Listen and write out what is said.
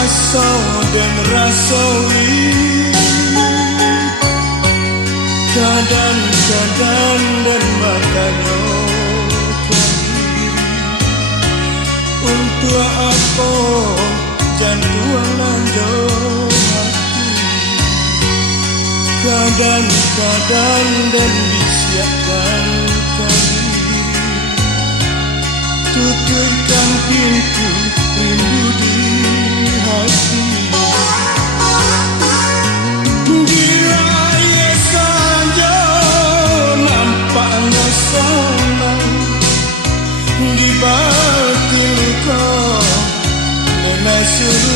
asa dan rasoi kadang-kadang dan makanya untuk apa jantung lanjut hati kadang-kadang dan bisiakan kami tutupkan pintu rindu di hati diraya saja nampaknya senang di batu luka nenek suruh